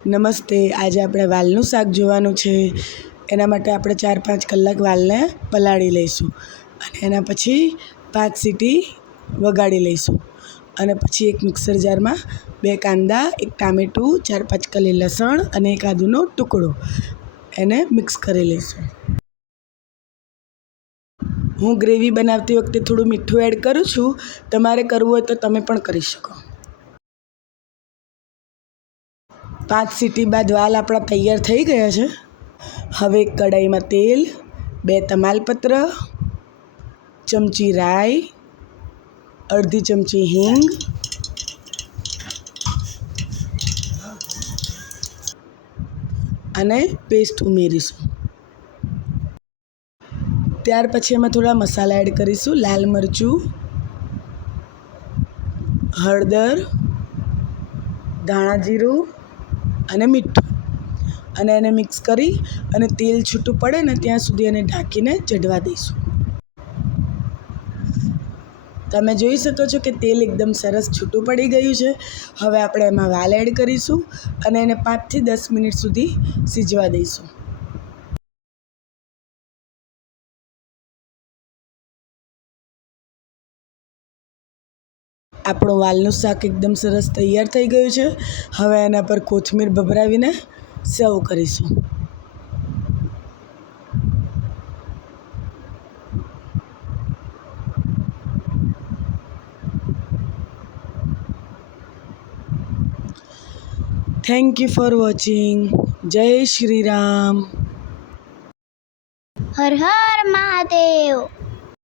નમસ્તે. આજે આપણે વાલનું શાક જોવાનું છે. એના માટે આપણે 4-5 કલાક વાલને પલાળી લઈશું અને એના પછી 5 સીટી વગાડી લઈશું અને પછી એક મિક્સર જારમાં 2 કાંદા, 1 ટામેટું, 4-5 કલી લસણ અને 1 આદુનો ટુકડો એને મિક્સ કરી લઈશું. હું ગ્રેવી બનાવતી વખતે થોડું મીઠું એડ કરું છું. તમારે કરવું હોય તો તમે પણ કરી શકો. 5 સીટી બાદ વાલ આપણા તૈયાર થઈ ગયા છે. હવે એક કઢાઈમાં તેલ, 2 તમાલપત્ર, ચમચી રાઈ, અડધી ચમચી હિંગ અને પેસ્ટ ઉમેરીશું. ત્યાર પછી એમાં થોડા મસાલા એડ કરીશું. લાલ મરચું, હળદર, ધાણા જીરું અને મીઠું અને એને મિક્સ કરી અને તેલ છૂટું પડે ને ત્યાં સુધી એને ઢાંકીને ચઢવા દઈશું. તમે જોઈ શકો છો કે તેલ એકદમ સરસ છૂટું પડી ગયું છે. હવે આપણે એમાં વાલ એડ કરીશું અને એને 5 થી 10 મિનિટ સુધી સિજવા દઈશું. આપણું વાલનું શાક એકદમ સરસ તૈયાર થઈ ગયું છે. હવે એના પર કોથમીર ભભરાવીને સર્વ કરીશું. Thank you for watching. જય શ્રી રામ. હર હર મહાદેવ.